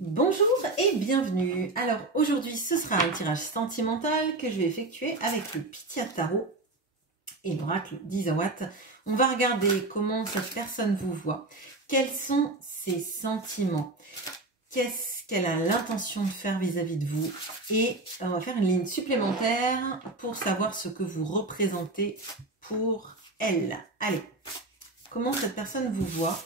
Bonjour et bienvenue. Alors aujourd'hui ce sera un tirage sentimental que je vais effectuer avec le Pythia Tarot et l'oracle d'Isawat. On va regarder comment cette personne vous voit, quels sont ses sentiments, qu'est-ce qu'elle a l'intention de faire vis-à-vis de vous, et on va faire une ligne supplémentaire pour savoir ce que vous représentez pour elle. Allez, comment cette personne vous voit?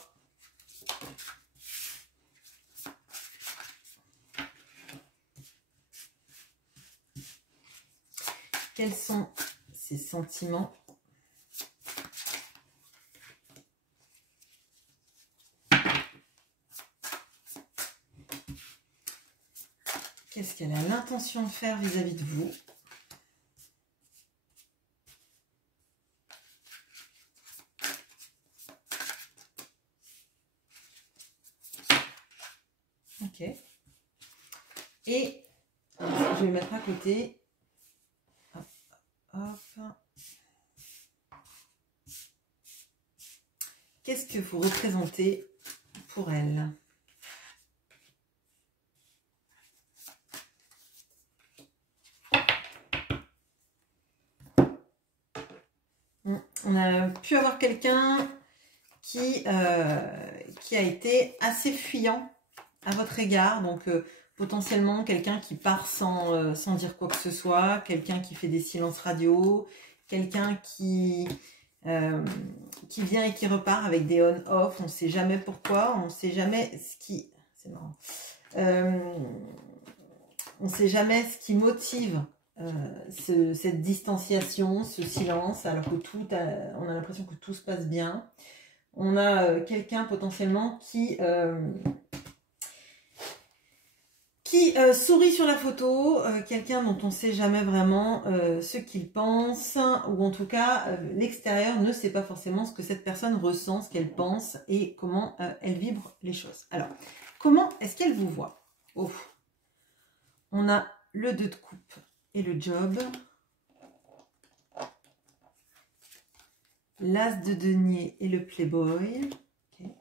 Quels sont ses sentiments? Qu'est-ce qu'elle a l'intention de faire vis-à-vis de vous? Ok. Et je vais mettre à côté. Hop, hop. Qu'est-ce que vous représentez pour elle? On a pu avoir quelqu'un qui a été assez fuyant à votre égard, donc potentiellement quelqu'un qui part sans dire quoi que ce soit, quelqu'un qui fait des silences radio, quelqu'un qui vient et qui repart avec des on-off, on ne sait jamais pourquoi, on ne sait jamais ce qui... C'est marrant. On ne sait jamais ce qui motive cette distanciation, ce silence, alors que on a l'impression que tout se passe bien. On a quelqu'un potentiellement qui sourit sur la photo, quelqu'un dont on ne sait jamais vraiment ce qu'il pense, ou en tout cas l'extérieur ne sait pas forcément ce que cette personne ressent, ce qu'elle pense et comment elle vibre les choses. Alors, comment est-ce qu'elle vous voit? Oh. On a le 2 de coupe et le job, l'as de denier et le playboy, okay.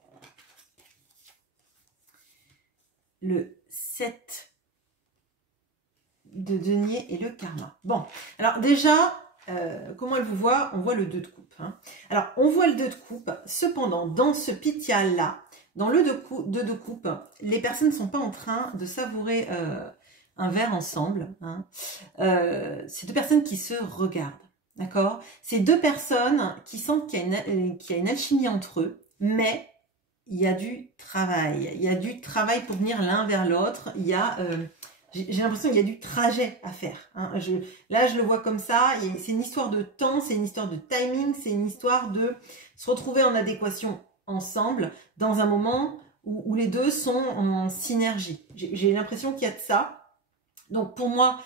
Le 7 de denier et le karma. Bon, alors déjà, comment elle vous voit? On voit le 2 de coupe. Hein. Alors, on voit le 2 de coupe, cependant, dans ce Pythia-là, dans le 2 de coupe, les personnes ne sont pas en train de savourer un verre ensemble. Hein. C'est deux personnes qui se regardent. D'accord? C'est deux personnes qui sentent qu'il y a une alchimie entre eux, mais il y a du travail. Il y a du travail pour venir l'un vers l'autre. Il y a... j'ai l'impression qu'il y a du trajet à faire. Hein. Là, je le vois comme ça. C'est une histoire de temps, c'est une histoire de timing, c'est une histoire de se retrouver en adéquation ensemble dans un moment où les deux sont en synergie. J'ai l'impression qu'il y a de ça. Donc, pour moi,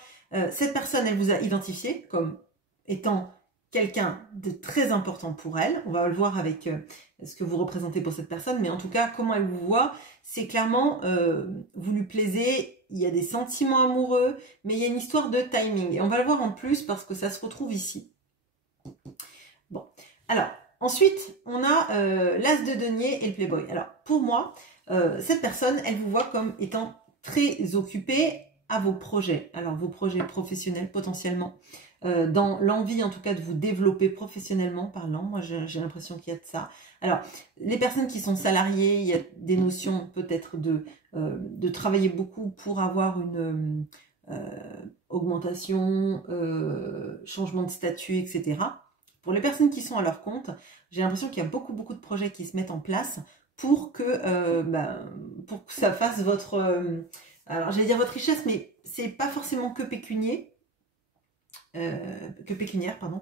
cette personne, elle vous a identifié comme étant quelqu'un de très important pour elle. On va le voir avec ce que vous représentez pour cette personne. Mais en tout cas, comment elle vous voit, c'est clairement, vous lui plaisez, il y a des sentiments amoureux, mais il y a une histoire de timing. Et on va le voir en plus parce que ça se retrouve ici. Bon, alors, ensuite, on a l'as de denier et le playboy. Alors, pour moi, cette personne, elle vous voit comme étant très occupée à vos projets. Alors, vos projets professionnels potentiellement. Dans l'envie en tout cas de vous développer professionnellement parlant, moi j'ai l'impression qu'il y a de ça. Alors les personnes qui sont salariées, il y a des notions peut-être de travailler beaucoup pour avoir une augmentation, changement de statut, etc. Pour les personnes qui sont à leur compte, j'ai l'impression qu'il y a beaucoup de projets qui se mettent en place pour que ça fasse votre... alors j'allais dire votre richesse, mais c'est pas forcément que pécunier. Pécuniaire, pardon.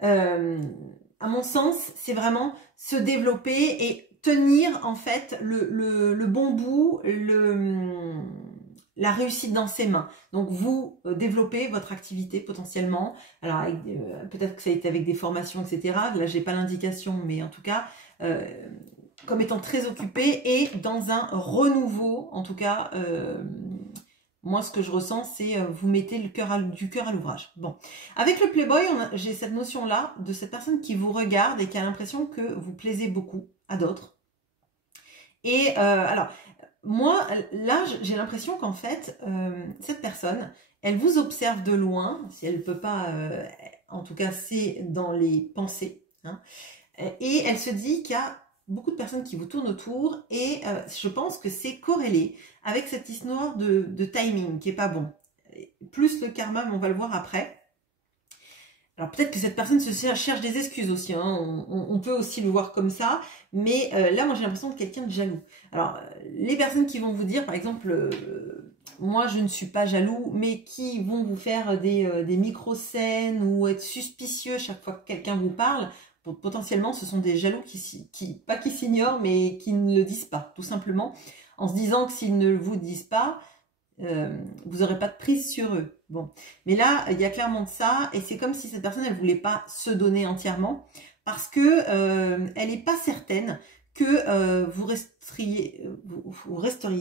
À mon sens, c'est vraiment se développer et tenir en fait le bon bout, la réussite dans ses mains. Donc vous développez votre activité potentiellement. Alors peut-être que ça a été avec des formations, etc. Là, j'ai pas l'indication, mais en tout cas, comme étant très occupé et dans un renouveau, en tout cas. Moi, ce que je ressens, c'est vous mettez du cœur à l'ouvrage. Bon, avec le Playboy, j'ai cette notion-là de cette personne qui vous regarde et qui a l'impression que vous plaisez beaucoup à d'autres. Et alors, moi, là, j'ai l'impression qu'en fait, cette personne, elle vous observe de loin, si elle ne peut pas, en tout cas, c'est dans les pensées, hein, et elle se dit qu'il y a beaucoup de personnes qui vous tournent autour, et je pense que c'est corrélé avec cette histoire de timing qui est pas bon. Plus le karma, mais on va le voir après. Alors peut-être que cette personne cherche des excuses aussi, hein. On peut aussi le voir comme ça, mais là moi j'ai l'impression de quelqu'un de jaloux. Alors les personnes qui vont vous dire par exemple, moi je ne suis pas jaloux, mais qui vont vous faire des micro-scènes ou être suspicieux chaque fois que quelqu'un vous parle, potentiellement ce sont des jaloux pas qui s'ignorent, mais qui ne le disent pas, tout simplement, en se disant que s'ils ne vous disent pas, vous n'aurez pas de prise sur eux. Bon, mais là, il y a clairement de ça, et c'est comme si cette personne, elle voulait pas se donner entièrement, parce que elle n'est pas certaine que vous resteriez,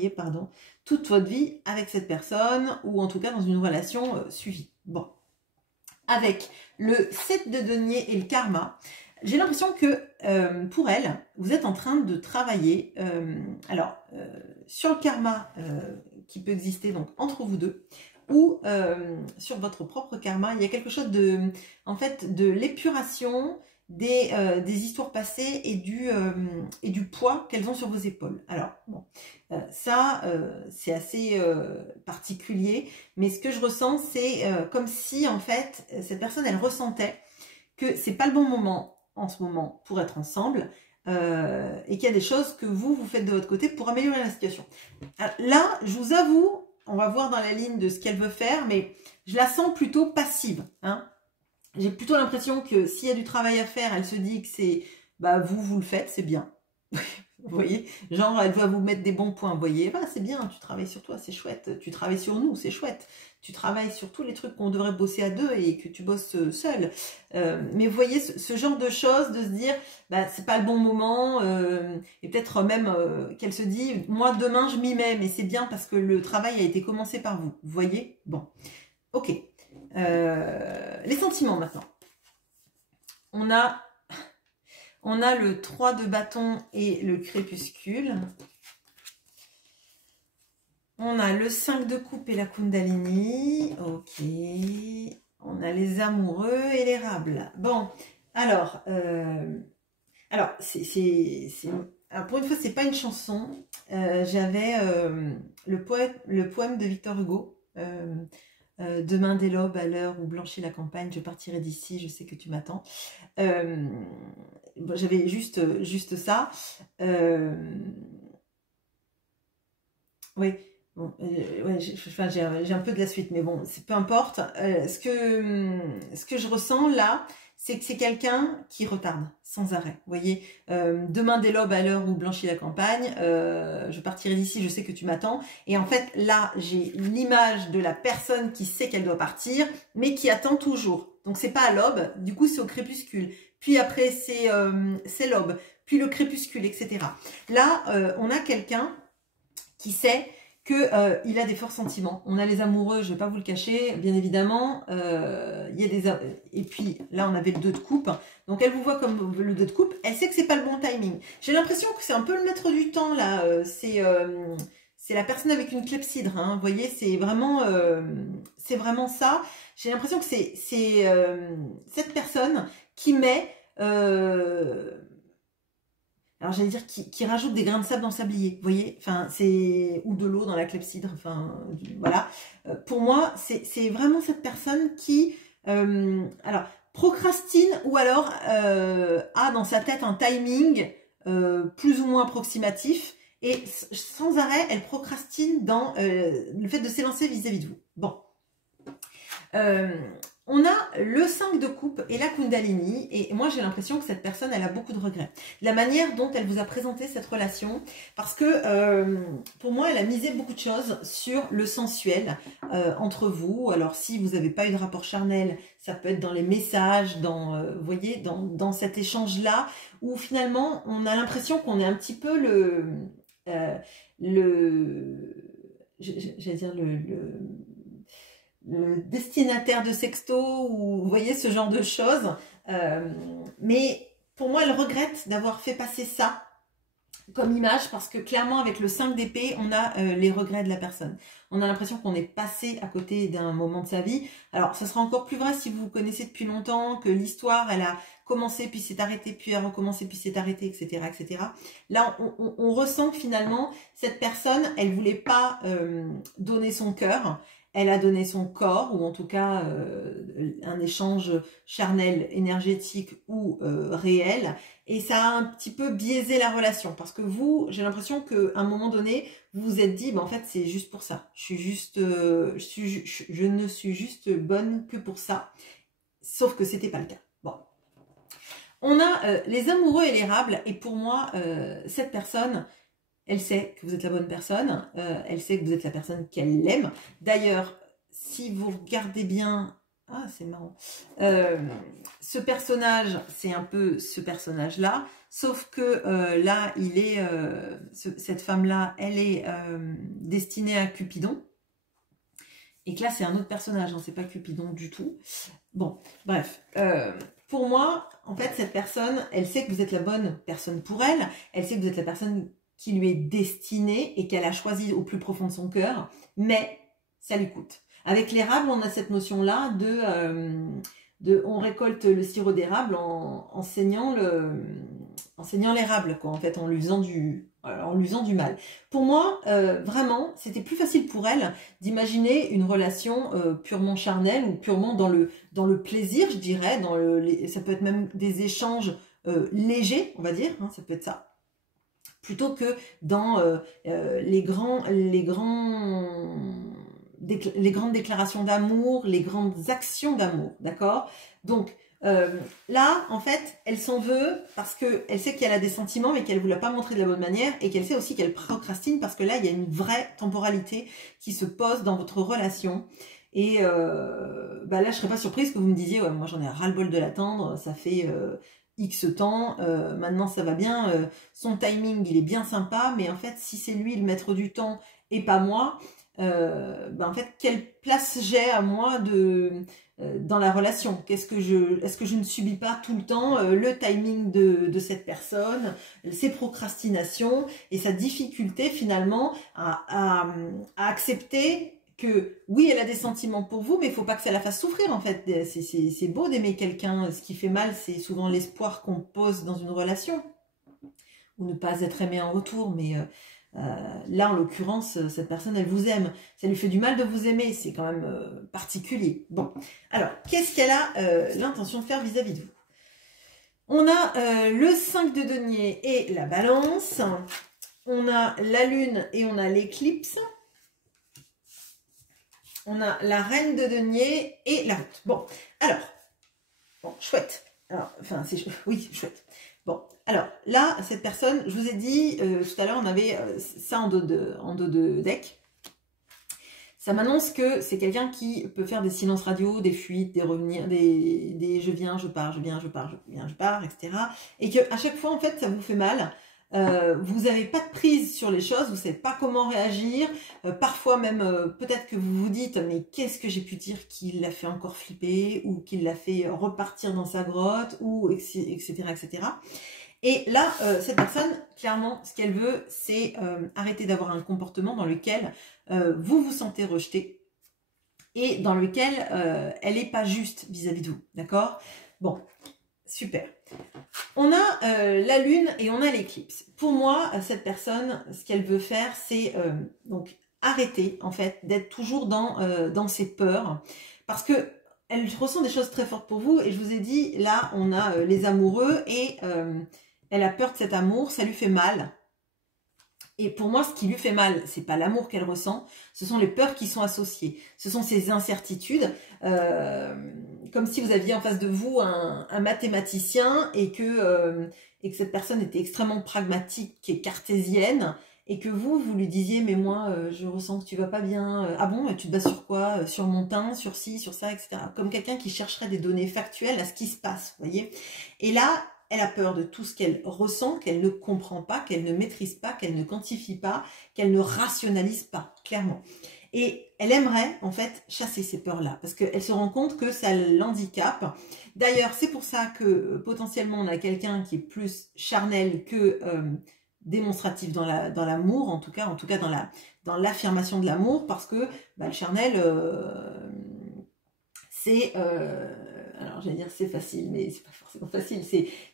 pardon, toute votre vie avec cette personne, ou en tout cas dans une relation suivie. Bon, avec le 7 de denier et le karma, j'ai l'impression que pour elle, vous êtes en train de travailler, sur le karma qui peut exister donc entre vous deux, ou sur votre propre karma, il y a quelque chose en fait, de l'épuration des histoires passées et du poids qu'elles ont sur vos épaules. Alors, bon, ça, c'est assez particulier, mais ce que je ressens, c'est comme si, en fait, cette personne, elle ressentait que c'est pas le bon moment en ce moment pour être ensemble, et qu'il y a des choses que vous faites de votre côté pour améliorer la situation. Alors, là, je vous avoue, on va voir dans la ligne de ce qu'elle veut faire, mais je la sens plutôt passive, hein. J'ai plutôt l'impression que s'il y a du travail à faire, elle se dit que c'est, bah vous le faites, c'est bien. Vous voyez, genre elle doit vous mettre des bons points, vous voyez, bah, c'est bien, tu travailles sur toi, c'est chouette, tu travailles sur nous, c'est chouette, tu travailles sur tous les trucs qu'on devrait bosser à deux et que tu bosses seul. Mais vous voyez, ce genre de choses, de se dire, bah, c'est pas le bon moment, et peut-être même qu'elle se dit, moi demain je m'y mets, mais c'est bien parce que le travail a été commencé par vous, vous voyez. Bon, ok. Les sentiments maintenant. On a le 3 de bâton et le crépuscule. On a le 5 de coupe et la kundalini. Ok. On a les amoureux et l'érable. Bon, alors, alors pour une fois, c'est pas une chanson. J'avais le poème de Victor Hugo. Demain dès l'aube, à l'heure où blanchit la campagne, je partirai d'ici, je sais que tu m'attends. J'avais juste ça. Oui, bon, ouais, j'ai un peu de la suite, mais bon, peu importe. Ce que je ressens là, c'est que c'est quelqu'un qui retarde sans arrêt. Vous voyez, demain dès l'aube, à l'heure où blanchit la campagne, je partirai d'ici, je sais que tu m'attends. Et en fait, là, j'ai l'image de la personne qui sait qu'elle doit partir, mais qui attend toujours. Donc, c'est pas à l'aube, du coup, c'est au crépuscule. Puis après, c'est l'aube, puis le crépuscule, etc. Là, on a quelqu'un qui sait qu'il a des forts sentiments. On a les amoureux, je ne vais pas vous le cacher, bien évidemment. Il y a et puis là, on avait le 2 de coupe. Donc, elle vous voit comme le 2 de coupe. Elle sait que c'est pas le bon timing. J'ai l'impression que c'est un peu le maître du temps, là. C'est la personne avec une clepsydre. Hein. Vous voyez, c'est vraiment ça. J'ai l'impression que c'est cette personne qui met... alors j'allais dire qui rajoute des grains de sable dans le sablier, vous voyez, enfin ou de l'eau dans la clepsydre, enfin voilà. Pour moi, c'est vraiment cette personne qui alors procrastine ou alors a dans sa tête un timing plus ou moins approximatif et sans arrêt elle procrastine dans le fait de s'élancer vis-à-vis de vous. Bon. On a le 5 de coupe et la kundalini, et moi j'ai l'impression que cette personne, elle a beaucoup de regrets. La manière dont elle vous a présenté cette relation, parce que pour moi, elle a misé beaucoup de choses sur le sensuel entre vous. Alors si vous n'avez pas eu de rapport charnel, ça peut être dans les messages, vous voyez, dans cet échange-là, où finalement, on a l'impression qu'on est un petit peu j'allais dire le destinataire de sexto, ou vous voyez ce genre de choses. Mais pour moi, elle regrette d'avoir fait passer ça comme image, parce que clairement avec le 5 d'épée, on a les regrets de la personne. On a l'impression qu'on est passé à côté d'un moment de sa vie. Alors ça sera encore plus vrai si vous vous connaissez depuis longtemps, que l'histoire elle a commencé puis s'est arrêtée, puis a recommencé puis s'est arrêtée, etc., etc. Là on ressent que finalement cette personne elle voulait pas donner son cœur. Elle a donné son corps, ou en tout cas un échange charnel, énergétique ou réel, et ça a un petit peu biaisé la relation, parce que vous, j'ai l'impression qu'à un moment donné, vous vous êtes dit, en fait c'est juste pour ça, je ne suis juste bonne que pour ça, sauf que c'était pas le cas. Bon. On a les amoureux et l'érable, et pour moi, cette personne... Elle sait que vous êtes la bonne personne, elle sait que vous êtes la personne qu'elle aime. D'ailleurs, si vous regardez bien... Ah, c'est marrant. Ce personnage, c'est un peu ce personnage-là, sauf que là, il est... cette femme-là, elle est destinée à Cupidon. Et que là, c'est un autre personnage, hein, c'est pas Cupidon du tout. Bon, bref. Pour moi, en fait, cette personne, elle sait que vous êtes la bonne personne pour elle. Elle sait que vous êtes la personne qui lui est destinée et qu'elle a choisi au plus profond de son cœur, mais ça lui coûte. Avec l'érable, on a cette notion-là on récolte le sirop d'érable en saignant l'érable, quoi, en fait, en lui faisant du mal. Pour moi, vraiment, c'était plus facile pour elle d'imaginer une relation purement charnelle ou purement dans le plaisir, je dirais, ça peut être même des échanges légers, on va dire, hein, ça peut être ça, plutôt que dans les grandes déclarations d'amour, les grandes actions d'amour, d'accord? Donc là, en fait, elle s'en veut parce qu'elle sait qu'elle a des sentiments, mais qu'elle ne vous l'a pas montré de la bonne manière, et qu'elle sait aussi qu'elle procrastine parce que là, il y a une vraie temporalité qui se pose dans votre relation. Et là, je ne serais pas surprise que vous me disiez, ouais, moi j'en ai ras-le-bol de l'attendre, ça fait... X temps, maintenant ça va bien, son timing il est bien sympa, mais en fait si c'est lui le maître du temps et pas moi, en fait quelle place j'ai à moi dans la relation, est-ce que je ne subis pas tout le temps le timing de cette personne, ses procrastinations et sa difficulté finalement à accepter que oui, elle a des sentiments pour vous, mais il ne faut pas que ça la fasse souffrir en fait. C'est beau d'aimer quelqu'un. Ce qui fait mal, c'est souvent l'espoir qu'on pose dans une relation. Ou ne pas être aimé en retour. Mais là, en l'occurrence, cette personne, elle vous aime. Ça lui fait du mal de vous aimer. C'est quand même particulier. Bon, alors, qu'est-ce qu'elle a l'intention de faire vis-à-vis de vous? On a le 5 de denier et la balance. On a la lune et on a l'éclipse. On a la reine de denier et la route. Bon, alors, bon, chouette. Alors, enfin, oui, chouette. Bon, alors, là, cette personne, je vous ai dit, tout à l'heure, on avait ça en dos de deck. Ça m'annonce que c'est quelqu'un qui peut faire des silences radio, des fuites, des revenir, des je viens, je pars, je viens, je pars, je viens, je pars, etc. Et qu'à chaque fois, en fait, ça vous fait mal. Vous n'avez pas de prise sur les choses, vous ne savez pas comment réagir, parfois même peut-être que vous vous dites mais qu'est-ce que j'ai pu dire qui l'a fait encore flipper ou qui l'a fait repartir dans sa grotte ou etc. etc. Et là, cette personne, clairement, ce qu'elle veut, c'est arrêter d'avoir un comportement dans lequel vous vous sentez rejeté et dans lequel elle n'est pas juste vis-à-vis de vous, d'accord? Bon, super. On a la lune et on a l'éclipse. Pour moi, cette personne, ce qu'elle veut faire, c'est donc arrêter en fait d'être toujours dans ses peurs, parce que elle ressent des choses très fortes pour vous. Et je vous ai dit, là, on a les amoureux et elle a peur de cet amour, ça lui fait mal. Et pour moi, ce qui lui fait mal, c'est pas l'amour qu'elle ressent, ce sont les peurs qui sont associées. Ce sont ces incertitudes, comme si vous aviez en face de vous un mathématicien et que cette personne était extrêmement pragmatique et cartésienne, et que vous lui disiez, mais moi, je ressens que tu vas pas bien. Ah bon, tu te bases sur quoi? Sur mon teint, sur ci, sur ça, etc. Comme quelqu'un qui chercherait des données factuelles à ce qui se passe, vous voyez. Et là, elle a peur de tout ce qu'elle ressent, qu'elle ne comprend pas, qu'elle ne maîtrise pas, qu'elle ne quantifie pas, qu'elle ne rationalise pas, clairement. Et elle aimerait, en fait, chasser ces peurs-là, parce qu'elle se rend compte que ça l'handicape. D'ailleurs, c'est pour ça que, potentiellement, on a quelqu'un qui est plus charnel que démonstratif dans l'amour, en tout cas dans l'affirmation de l'amour, parce que le charnel, c'est, alors j'allais dire c'est facile, mais c'est pas forcément facile,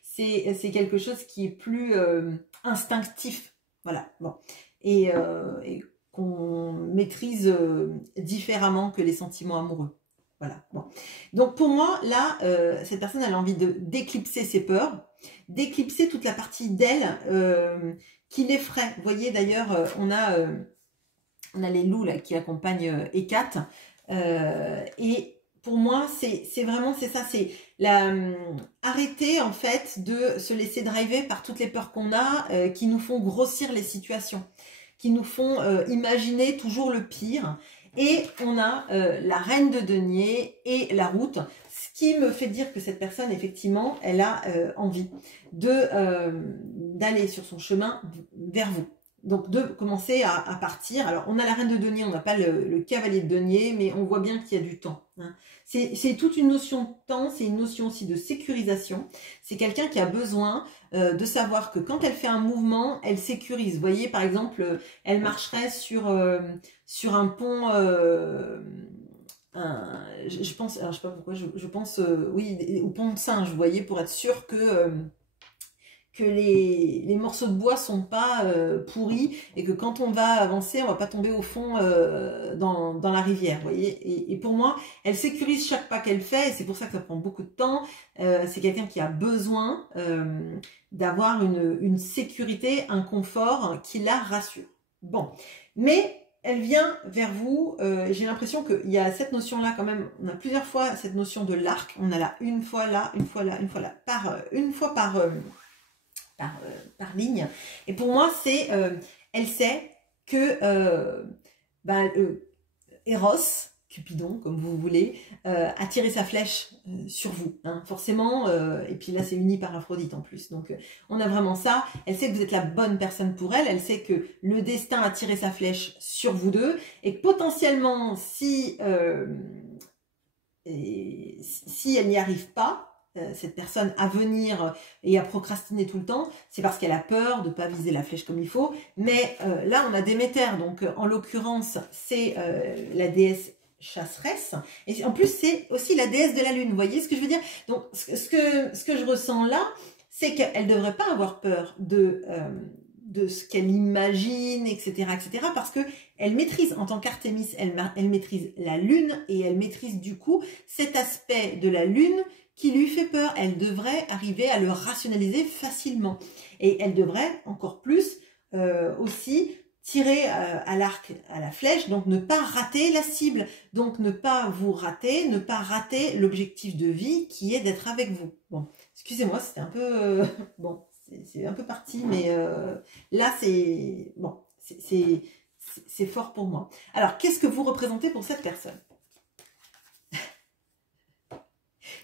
c'est quelque chose qui est plus instinctif, voilà, bon, et qu'on maîtrise différemment que les sentiments amoureux. Voilà, bon. Donc pour moi, là, cette personne, elle a envie d'éclipser ses peurs, d'éclipser toute la partie d'elle qui l'effraie. Vous voyez d'ailleurs, on a les loups là, qui accompagnent Hécate, et pour moi, c'est vraiment ça, c'est arrêter en fait de se laisser driver par toutes les peurs qu'on a, qui nous font grossir les situations, qui nous font imaginer toujours le pire. Et on a la reine de denier et la route, ce qui me fait dire que cette personne, effectivement, elle a envie d'aller sur son chemin vers vous. Donc de commencer à partir. Alors on a la reine de denier, on n'a pas le cavalier de denier, mais on voit bien qu'il y a du temps. Hein. C'est toute une notion de temps, c'est une notion aussi de sécurisation. C'est quelqu'un qui a besoin de savoir que quand elle fait un mouvement, elle sécurise. Vous voyez, par exemple, elle marcherait sur un pont, je pense, alors je sais pas pourquoi, je pense, oui, au pont de Singe, vous voyez, pour être sûr que les morceaux de bois sont pas pourris et que quand on va avancer, on va pas tomber au fond dans la rivière, vous voyez. Et pour moi, elle sécurise chaque pas qu'elle fait et c'est pour ça que ça prend beaucoup de temps. C'est quelqu'un qui a besoin d'avoir une sécurité, un confort qui la rassure. Bon, mais elle vient vers vous, j'ai l'impression qu'il y a cette notion-là quand même, on a plusieurs fois cette notion de l'arc, on a là, une fois là, une fois là, une fois là, une fois par ligne. Et pour moi, c'est, elle sait que Eros, Cupidon, comme vous voulez, a tiré sa flèche sur vous, hein, forcément, et puis là c'est uni par Aphrodite en plus, donc on a vraiment ça. Elle sait que vous êtes la bonne personne pour elle, elle sait que le destin a tiré sa flèche sur vous deux, et que potentiellement, si elle n'y arrive pas, cette personne à venir et à procrastiner tout le temps, c'est parce qu'elle a peur de ne pas viser la flèche comme il faut. Mais là, on a Déméter, donc en l'occurrence, c'est la déesse chasseresse. Et en plus, c'est aussi la déesse de la lune. Vous voyez ce que je veux dire? Donc, ce que je ressens là, c'est qu'elle ne devrait pas avoir peur de ce qu'elle imagine, etc., etc., parce que elle maîtrise, en tant qu'Artémis, elle maîtrise la lune et elle maîtrise du coup cet aspect de la lune qui lui fait peur. Elle devrait arriver à le rationaliser facilement. Et elle devrait encore plus aussi tirer à l'arc, à la flèche, donc ne pas rater la cible. Donc ne pas vous rater, ne pas rater l'objectif de vie qui est d'être avec vous. Bon, excusez-moi, c'était un peu... bon, c'est un peu parti, mais là, c'est... Bon, c'est fort pour moi. Alors, qu'est-ce que vous représentez pour cette personne?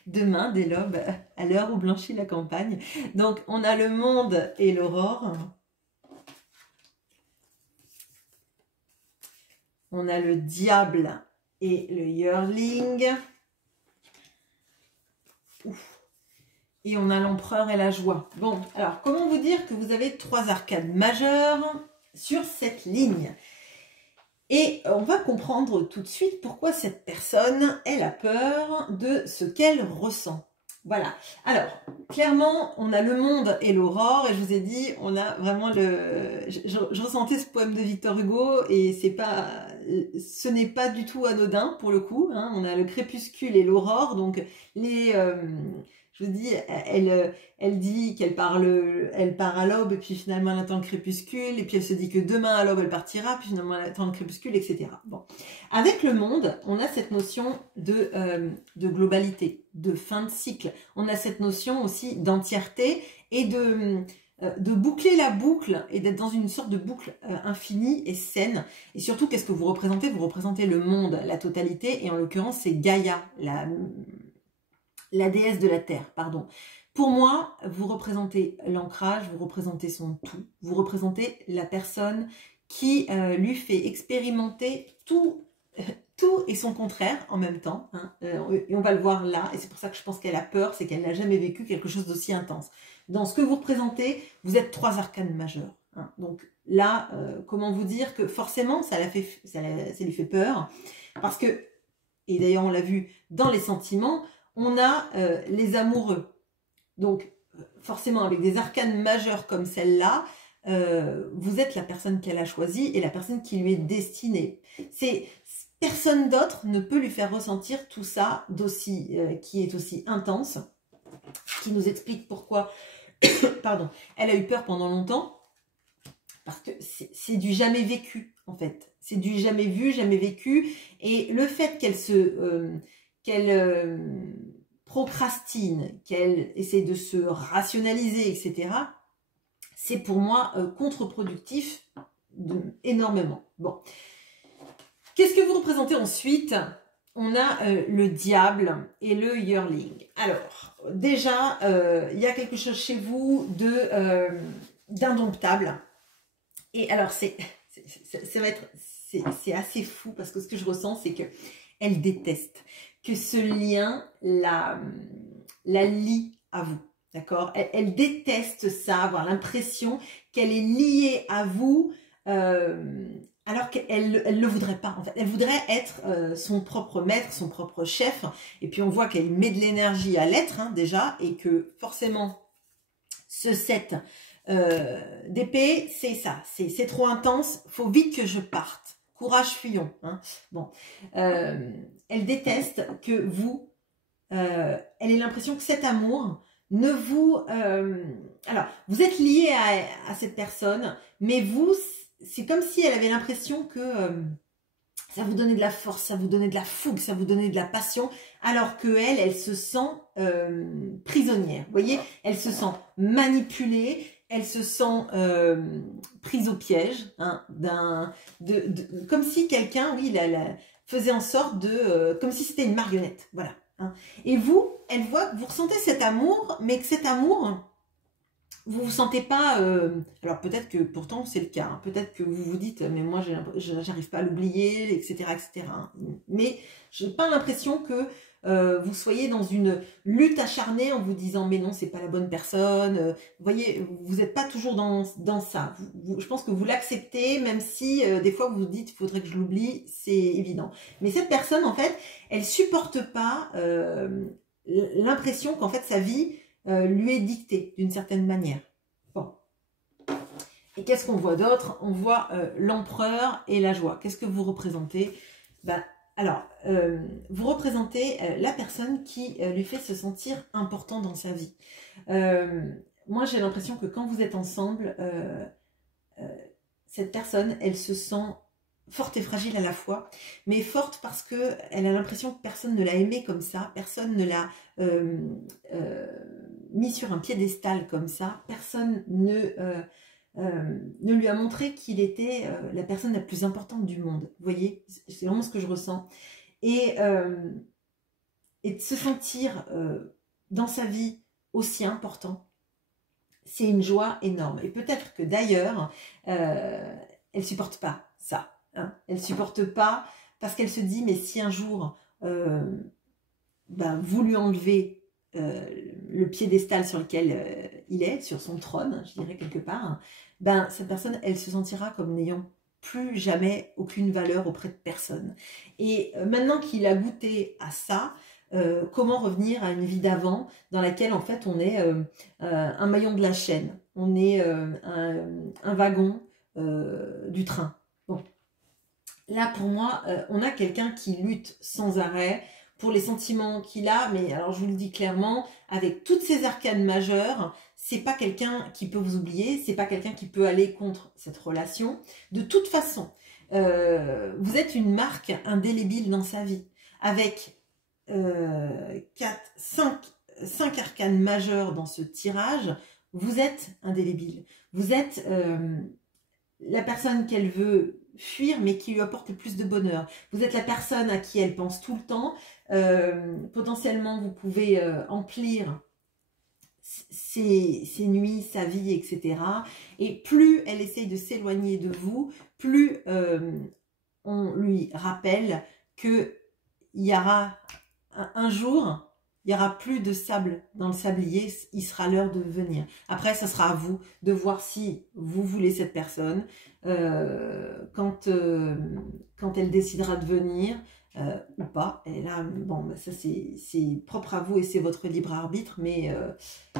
Demain, dès l'aube, à l'heure où blanchit la campagne. Donc, on a le monde et l'aurore. On a le diable et le yearling. Ouf. Et on a l'empereur et la joie. Bon, alors, comment vous dire que vous avez 3 arcades majeures sur cette ligne? Et on va comprendre tout de suite pourquoi cette personne, elle a peur de ce qu'elle ressent. Voilà. Alors, clairement, on a le monde et l'aurore, et je vous ai dit, on a vraiment je ressentais ce poème de Victor Hugo, et ce n'est pas du tout anodin, pour le coup. Hein. On a le crépuscule et l'aurore, donc je vous dis, elle dit qu'elle part à l'aube, et puis finalement elle attend le crépuscule, et puis elle se dit que demain à l'aube elle partira, puis finalement elle attend le crépuscule, etc. Bon. Avec le monde, on a cette notion de globalité, de fin de cycle. On a cette notion aussi d'entièreté et de boucler la boucle et d'être dans une sorte de boucle infinie et saine. Et surtout, qu'est-ce que vous représentez? Vous représentez le monde, la totalité, et en l'occurrence c'est Gaïa, la déesse de la terre, pardon. Pour moi, vous représentez l'ancrage, vous représentez son tout, vous représentez la personne qui lui fait expérimenter tout et son contraire en même temps. Hein. Et on va le voir là, et c'est pour ça que je pense qu'elle a peur, c'est qu'elle n'a jamais vécu quelque chose d'aussi intense. Dans ce que vous représentez, vous êtes 3 arcanes majeures. hein. Donc là, comment vous dire que forcément, ça lui fait peur. Parce que, et d'ailleurs on l'a vu dans les sentiments, on a les amoureux. Donc forcément, avec des arcanes majeures comme celle-là, vous êtes la personne qu'elle a choisie et la personne qui lui est destinée. Personne d'autre ne peut lui faire ressentir tout ça qui est aussi intense, qui nous explique pourquoi pardon, elle a eu peur pendant longtemps, parce que c'est du jamais vécu en fait. C'est du jamais vu, jamais vécu. Et le fait qu'elle procrastine, qu'elle essaie de se rationaliser, etc., c'est pour moi contre-productif énormément. Bon. Qu'est-ce que vous représentez ensuite? On a le diable et le yearling. Alors, déjà, il y a quelque chose chez vous d'indomptable. Et alors, c'est assez fou parce que ce que je ressens, c'est que elle déteste que ce lien la lie à vous. D'accord, elle déteste ça, avoir l'impression qu'elle est liée à vous alors qu'elle ne le voudrait pas. En fait, elle voudrait être son propre maître, son propre chef. Et puis on voit qu'elle met de l'énergie à l'être hein, déjà et que forcément ce 7 d'épée, c'est ça. C'est trop intense, faut vite que je parte. Courage, fuyons. Hein. Bon, elle déteste que vous... elle ait l'impression que cet amour... ne vous... alors, vous êtes lié à cette personne, mais vous, c'est comme si elle avait l'impression que ça vous donnait de la force, ça vous donnait de la fougue, ça vous donnait de la passion, alors que elle se sent prisonnière. Vous voyez, elle se sent manipulée, elle se sent prise au piège, hein, comme si quelqu'un, oui, faisait en sorte de... comme si c'était une marionnette, voilà. Hein. Et vous, elle voit que vous ressentez cet amour, mais que cet amour, vous vous sentez pas... alors peut-être que pourtant c'est le cas, hein, peut-être que vous vous dites, mais moi j'arrive pas à l'oublier, etc., etc. Hein. Mais je n'ai pas l'impression que vous soyez dans une lutte acharnée en vous disant, mais non, c'est pas la bonne personne. Vous voyez, vous n'êtes pas toujours dans ça. Je pense que vous l'acceptez, même si des fois vous vous dites, il faudrait que je l'oublie, c'est évident. Mais cette personne, en fait, elle supporte pas l'impression qu'en fait sa vie lui est dictée d'une certaine manière. Bon. Et qu'est-ce qu'on voit d'autre? On voit l'empereur et la joie. Qu'est-ce que vous représentez? Ben, alors, vous représentez la personne qui lui fait se sentir important dans sa vie. Moi, j'ai l'impression que quand vous êtes ensemble, cette personne, elle se sent forte et fragile à la fois, mais forte parce que elle a l'impression que personne ne l'a aimée comme ça, personne ne l'a mis sur un piédestal comme ça, personne ne lui a montré qu'il était la personne la plus importante du monde. Vous voyez, c'est vraiment ce que je ressens. Et de se sentir dans sa vie aussi important, c'est une joie énorme. Et peut-être que d'ailleurs, elle supporte pas ça. Hein. Elle supporte pas parce qu'elle se dit, mais si un jour vous lui enlevez le piédestal sur lequel il est, sur son trône, je dirais quelque part, cette personne, elle se sentira comme n'ayant plus jamais aucune valeur auprès de personne. Et maintenant qu'il a goûté à ça, comment revenir à une vie d'avant dans laquelle en fait on est un maillon de la chaîne, on est un wagon du train. Bon. Là pour moi, on a quelqu'un qui lutte sans arrêt pour les sentiments qu'il a, mais alors je vous le dis clairement, avec toutes ces arcanes majeures, c'est pas quelqu'un qui peut vous oublier, c'est pas quelqu'un qui peut aller contre cette relation. De toute façon, vous êtes une marque indélébile dans sa vie, avec 5 arcanes majeures dans ce tirage, vous êtes indélébile. Vous êtes la personne qu'elle veut fuir, mais qui lui apporte le plus de bonheur. Vous êtes la personne à qui elle pense tout le temps. Potentiellement, vous pouvez emplir ses nuits, sa vie, etc. Et plus elle essaye de s'éloigner de vous, plus on lui rappelle qu'il y aura un jour il n'y aura plus de sable dans le sablier, il sera l'heure de venir. Après, ce sera à vous de voir si vous voulez cette personne, quand elle décidera de venir ou pas. Et là, bon, bah, ça c'est propre à vous et c'est votre libre arbitre, mais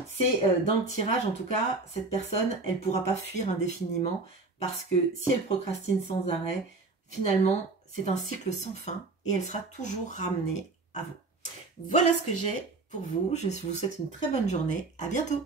c'est dans le tirage, en tout cas, cette personne, elle ne pourra pas fuir indéfiniment parce que si elle procrastine sans arrêt, finalement, c'est un cycle sans fin et elle sera toujours ramenée à vous. Voilà ce que j'ai pour vous. Je vous souhaite une très bonne journée. À bientôt.